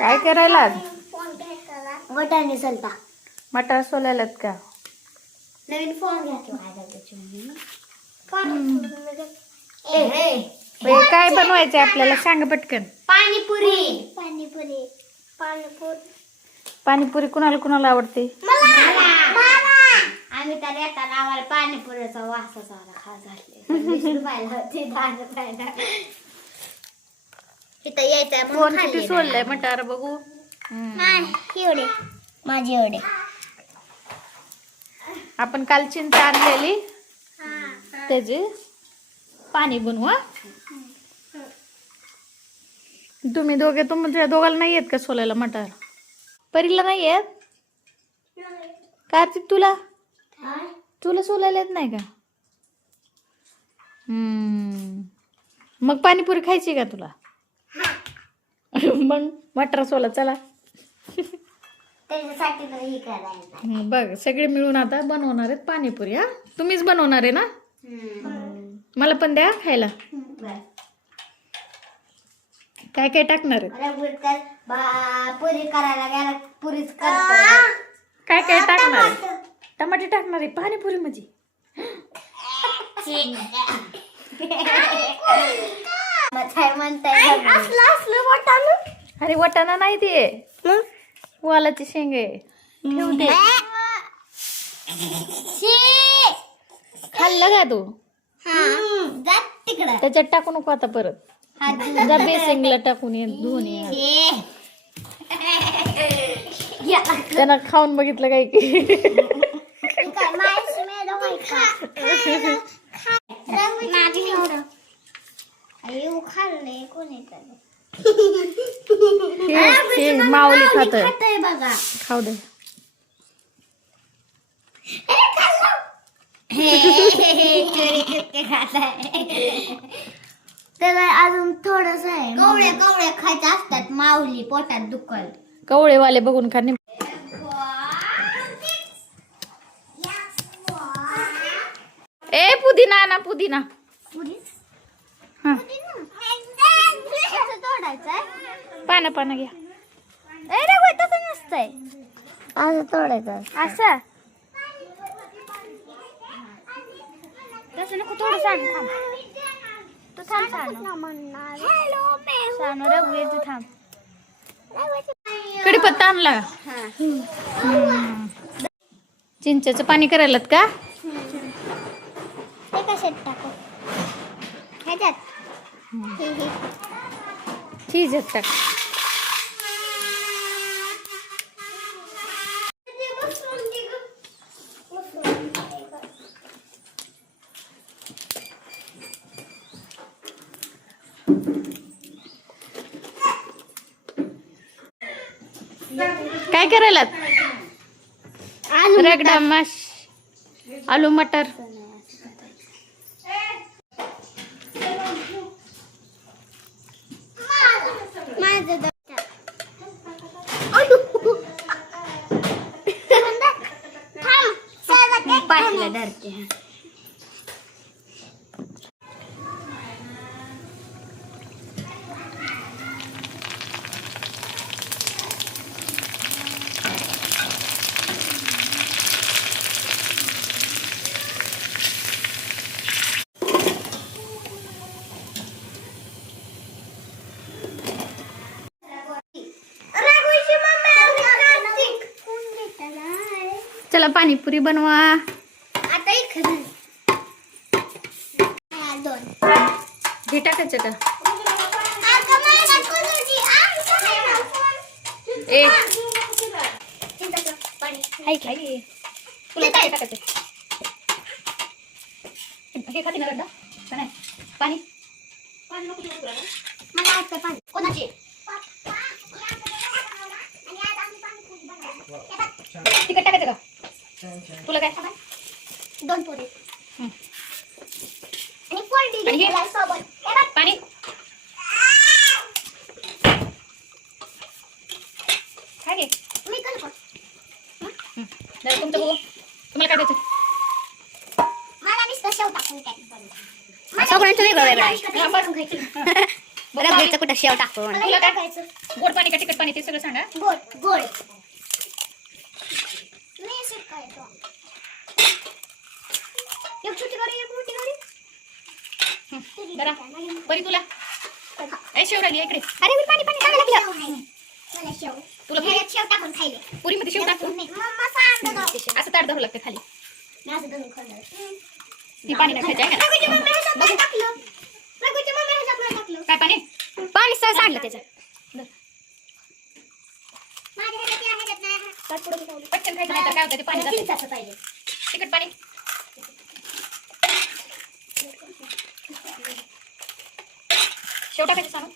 काय करायला? वटाणे सलता मटार सोलायलात का? नवीन फोन घ्यायचा काय बनवायचंय आपल्याला? सांग पटकन. पाणीपुरी पाणीपुरी पाणीपुरी पाणीपुरी कुणाला कुणाला आवडते? आम्ही तर येताना आम्हाला पाणीपुरीचा वासच आला. खा झाले 20 रुपयाला होती 10 रुपयाला. इथं यायचं कोण किती सोललंय मटार बघू. एवढे माझे एवढे. आपण काल चिंच आणलेली त्याचे पाणी बनवू. तुम्ही दोघे तुमच्या दोघाला नाही येत का सोलायला मटार? परीला नाही येत? कार्तिक तुला तुला सोलायला येत नाही का? मग पाणीपुरी खायची का तुला? मग मटार सोला चला. त्याच्यासाठी नाही करायचं. बघ सगळे मिळून आता बनवणार आहेत पाणीपुरी. हा तुम्हीच बनवणार आहे ना? मला पण द्या खायला. काय काय टाकणार आहे? पुरी करायला गेला पुरीच काय काय टाकणार आहे? टमाटे टाकणार आहे पाणीपुरी मध्ये? अरे वटाणा नाही ते वालाची शेंगे. ठेवू दे. खाल्लं का तू? त्याच्यात टाकू नको आता परत. जा बेसिंगला टाकून ये धुवून ये. त्यांना खाऊन बघितलं काय की? माऊली खातोय बघा. खाऊ दे. त्याला अजून थोडस आहे. कवळे कवळे खायचे असतात. माऊली पोटात दुखल. कवळेवाले बघून खा. ए पुदिना ना पुदिना. हा पानं पानं घ्या. तसं नसतंय. असं तोडायचं. असं तसं नको थोडं सांग. थांब तू थांब. सांग रघु तू थांब. कढीपत्ता आणला. चिंचेचं पाणी करायलात का? ते कशात टाकू? ह्याच्यात चीज टाक. काय करायलात? रगडा माश आलू मटर. पाठीला धरते. चला पाणीपुरी बनवा. आता एक हे टाकायचं का? ए हे खाते ना रड्डा का नाही? पाणी कोणाची तिखट टाकायचं का? तुला काय? 2 पोळी आणि आणि हे? सोबत पाणी काय घे. मी करू तुमचं बघू. तुम्हाला काय द्यायचं? मला नुसतं शेव टाकून काय सगळ्यांचं वेगळं वेगळं आहे. खायचं रबडीचं कुठं शेव टाकून. मला हे टाकायचं. गोड पाणी का तिखट पाणी ते सगळं सांगा. गोड गोड मी शिकायचो. एक छोटी गाडी एक मोठी गाडी. बरा बरी तुला ऐ शेव राहिली इकडे. अरे मी पाणी टाकायला लागलं. मला शेव तुला पुरी शेव टाकून खायले. पुरी मध्ये शेव टाकून मम्मा सांग ना. असं ताट धरू लागते खाली. मी असं धरून खाणार. ती पाणी नाही खायचं आहे ना. रघुची मम्मी ह्याच्यात नाही टाकलं. रघुची मम्मी ह्याच्यात नाही टाकलं. काय पाणी पाणी सांडलं त्याचं. माझ्या ह्याच्यात नाही. ताट पुढे ठेवलं. पटकन खायचं नाही तर काय होतं ते पाणी जातं. चिंचाचं पाहिजे. तिखट पाणी शेव टाकायचं सांग.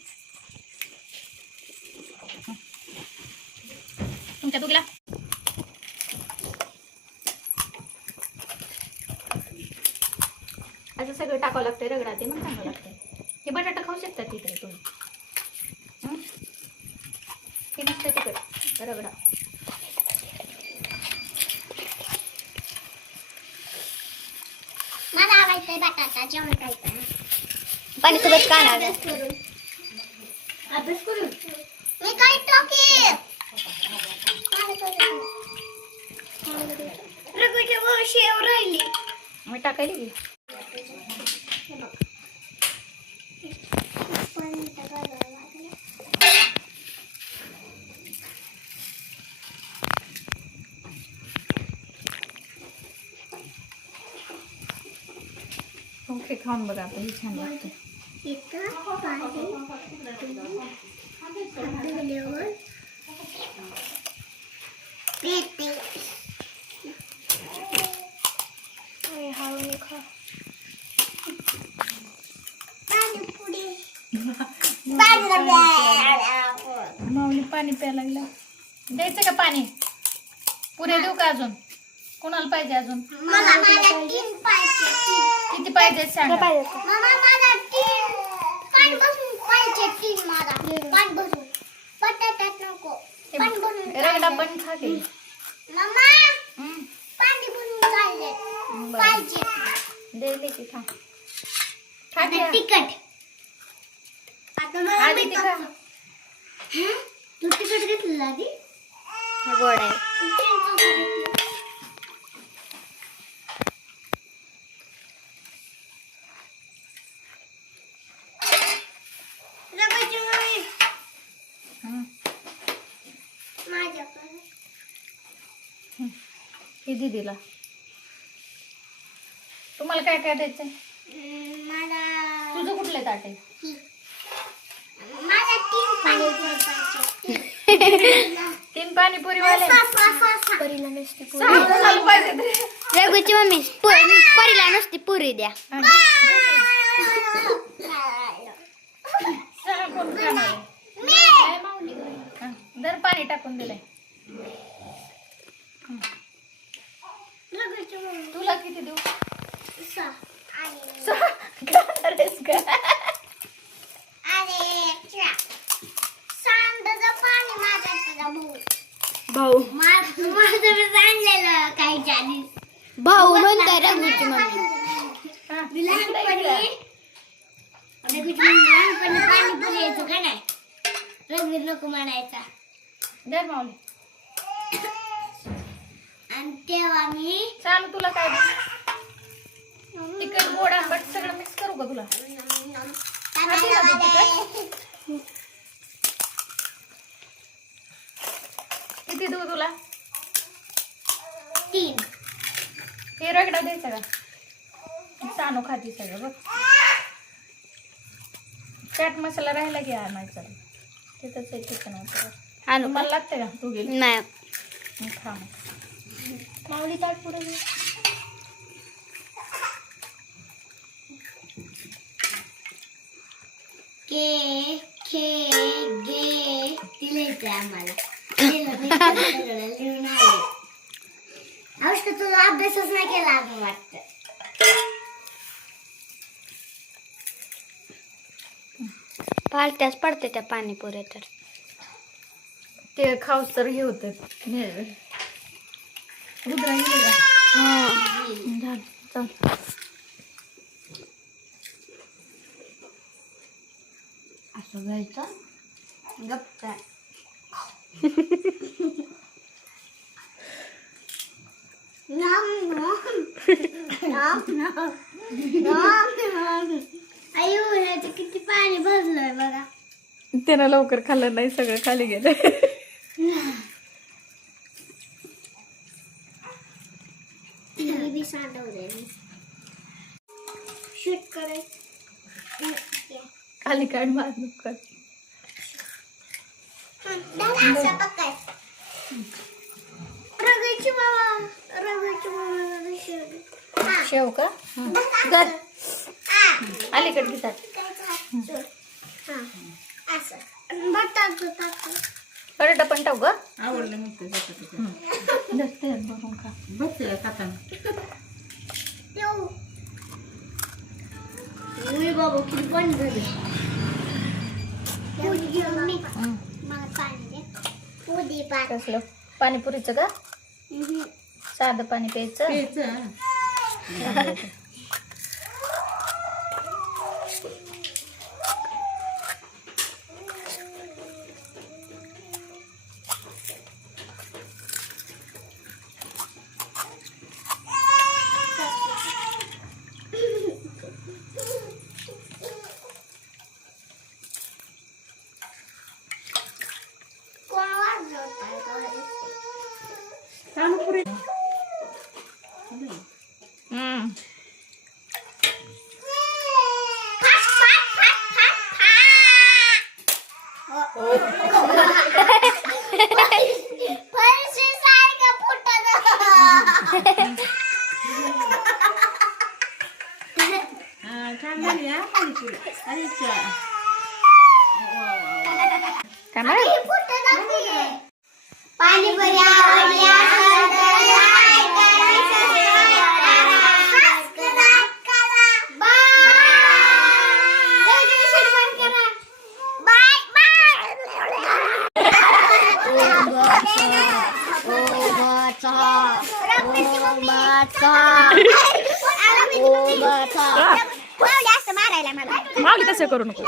तुमच्या दोघीला असं सगळं टाकावं लागतंय. रगडा ते मग चांगलं लागतंय. हे बटाटा खाऊ शकतात तिकडे तुम्ही. हे नसतं तिकड रगडा. मला आवडतंय बटाटा जेवण खायचं. पाणी सोबत काढणार. अभ्यास करून मी काय टाके रघुची मम्मी शेव राहिली. मी टाकायला गेली. ओके खाऊन बघा आता. ही छान लागते. इथं पाणी धुल्यावर पेटे हळूने खा. पाणी पुढे माऊली पाणी प्यायला लागला. द्यायचं का पाणी? पुरे देऊ का अजून? कोणाला पाहिजे अजून? मला 3 पाहिजे. किती पाहिजे सांगा. मामा मला 3 पाणी बसून पाहिजे. 3 मला पाणी बसून. बटाट्यात नको पाणी बसून रगडा पण खा की. मामा हम्म. पाणी बसून खायले बरं. पाहिजे. द्यायले की खा. खा की. तिखट आता मला आधी ती खा. तू तिखट घेतलं आधी. गोड आहे. हं. माझ्याकडे हे दीदीला. तुम्हाला काय काय द्यायचंय? मला तुझं कुठलं ताट आहे? मला 3 पाणी पाहिजे. 3 पाणीपुरी वाले. परीला नुसती पुरी. सहा कोणाला पाहिजे ते? रघुची मम्मी परीला नुसती पुरी द्या. हा, सहा कोण खाणार आहे? काय माऊली गं? हा, दर पाणी टाकून दिलंय. तुला किती देऊ? सहा खाणार आहेस का? पाणी माझ्या भाऊ माझं मी सांगलेलं काही जाणीस. भाऊ म्हणतोय रघुची मम्मी. हा, लहानपणी पाणी पुरायचं का नाही. रघुवीर नको म्हणायचा. दर माऊली. आणि तेव्हा मी चालू तुला काय देऊ? तिखट गोड आंबट सगळं मिक्स करू का तुला? किती देऊ तुला? 3 हे रगडा द्यायचा का? सानू खाती सगळं बघ. चाट मसाला राहिला की आणायचा. तिथंच आहे चिकन वगैरे. आणू मला लागते का? तू गेली नाही. मग खा मग. माऊली ताट पुढे घे. के खे गे लिहायचंय आम्हाला. लिहून आले. औषध तुझा अभ्यासच नाही केला असं वाटतं. पालत्याच पडते त्या पाणीपुऱ्या तर. ते खाऊस तर हे होतं. रुद्रा गेली का? झालं, चल. असं असं घ्यायचं गप्प आयु किती पाणी भरलंय बघा. त्यानं लवकर खाल्लं नाही, सगळं खाली गेलं. बी सांडवलंय मी. शूट करायचं. खाली काढ माझं कर. असं बघाय. रघुची मामा शेव का कर अलीकडे घेतात. असं बटाटो टाकू. बटाटा पण टाकू ग. आवडलं मग ते बटाटे. भरून खा. बघते खाताना. येऊ. उई बाबा किती पाणी झाले. पुरी घेऊन मी मला पाणी दे. पुरी पाणी. कसलं पाणीपुरीचं का? साधं पाणी प्यायचं. प्यायचं. कोण वाजवतंय? पाणीपुरी. छान झाली हा पाणीपुरी. अच्छा. काय म्हणा? पाणीपुरी आवडली असेल तर like करा, subscribe करा. Bye. Notification बंद करा. Bye, ओ जास्त मारायला मला. मावली तसं करू नको.